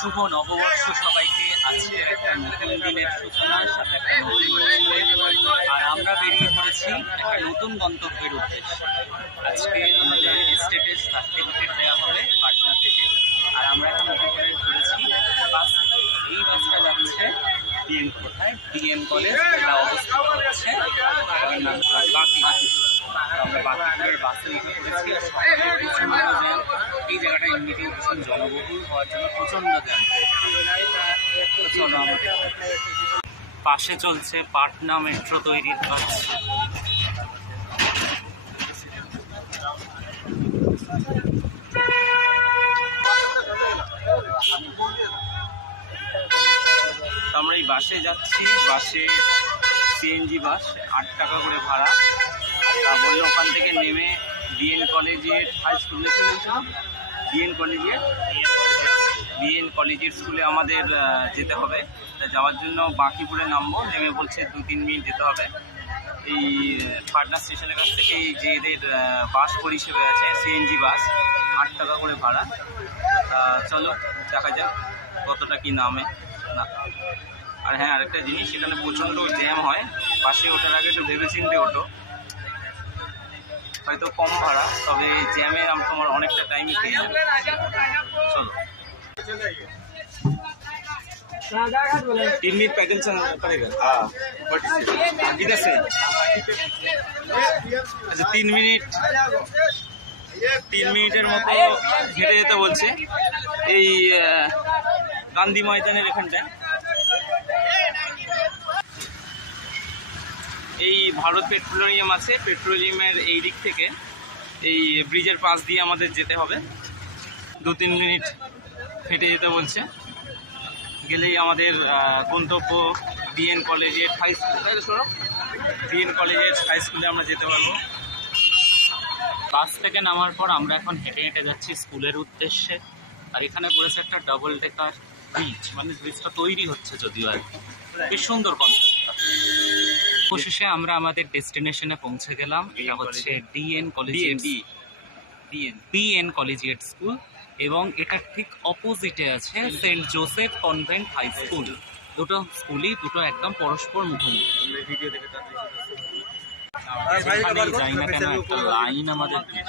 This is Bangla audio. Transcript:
শুভ নববর্ষ সবাইকে। আজকে একটা নতুন দিনের সূচনা, সাথে একটা নতুন আর আমরা বেরিয়ে পড়েছি একটা নতুন গন্তব্যের উদ্দেশ্যে। আজকে আমাদের স্টেটের সার্টিফিকেট দেওয়া হবে পাটনা থেকে আর আমরা এখন উপরে করেছি বাস এই বাসটা যাচ্ছে ডিএম কলেজ এটা অবস্থিত হচ্ছে। আমরা এই জনবহুল পাশে চলছে পাটনা মেট্রো তৈরির কাজ এই বাসে যাচ্ছি, বাসে সিএনজি বাস, আট টাকা করে ভাড়া। তা বলল ওখান থেকে নেমে ডিএন কলেজের হাই স্কুলে কি বলছিল ডিএন কলেজের ডিএন কলেজের স্কুলে আমাদের যেতে হবে। তা যাওয়ার জন্য বাঁকিপুরে নামবো, নেমে বলছে দু তিন মিনিট যেতে হবে। এই পাটনা স্টেশনের কাছ থেকে যে এদের বাস পরিষেবা আছে সিএনজি বাস, আট টাকা করে ভাড়া। চলো, দেখা যাক কতটা কি নামে। না। আর হ্যাঁ আরেকটা জিনিস সেখানে প্রচণ্ড জ্যাম হয় বাসে ওঠার আগে একটু ভেবে চিনতে ওঠো হয়তো কম ভাড়া তবে জ্যামে আম তোমার অনেকটা টাইমই পেয়ে যাবে চলো तीन मिनट पैदल चलना पड़ेगा हाँ इधर से আচ্ছা তিন মিনিট তিন মিনিটের মতো হেঁটে যেতে বলছে এই আহ, গান্ধী ময়দানের এখানটায় এই ভারত পেট্রোলিয়াম আছে, পেট্রোলিয়ামের এই দিক থেকে এই ব্রিজের পাশ দিয়ে আমাদের যেতে হবে। দু তিন মিনিট হেঁটে যেতে বলছে। গেলেই আমাদের গন্তব্য ডিএন কলেজের হাই স্কুল তাই শোনো ডিএন কলেজের হাই স্কুলে আমরা যেতে পারব। বাস থেকে নামার পর আমরা এখন হেঁটে হেঁটে যাচ্ছি স্কুলের উদ্দেশ্যে। আর এখানে পড়েছে একটা ডাবল ডেকার ব্রিজ মানে ব্রিজটা তৈরি হচ্ছে যদিও আর কি। বেশ সুন্দর কনসেপ্টটা অবশেষে আমরা আমাদের ডেস্টিনেশনে পৌঁছে গেলাম। এটা হচ্ছে DN collegiate DN DN collegiate school এবং এটার ঠিক অপোজিটে আছে saint Joseph convent high school দুটো স্কুলই দুটো একদম পরস্পর মুখোমুখি। যাই না কেন একটা লাইন আমাদের দিকে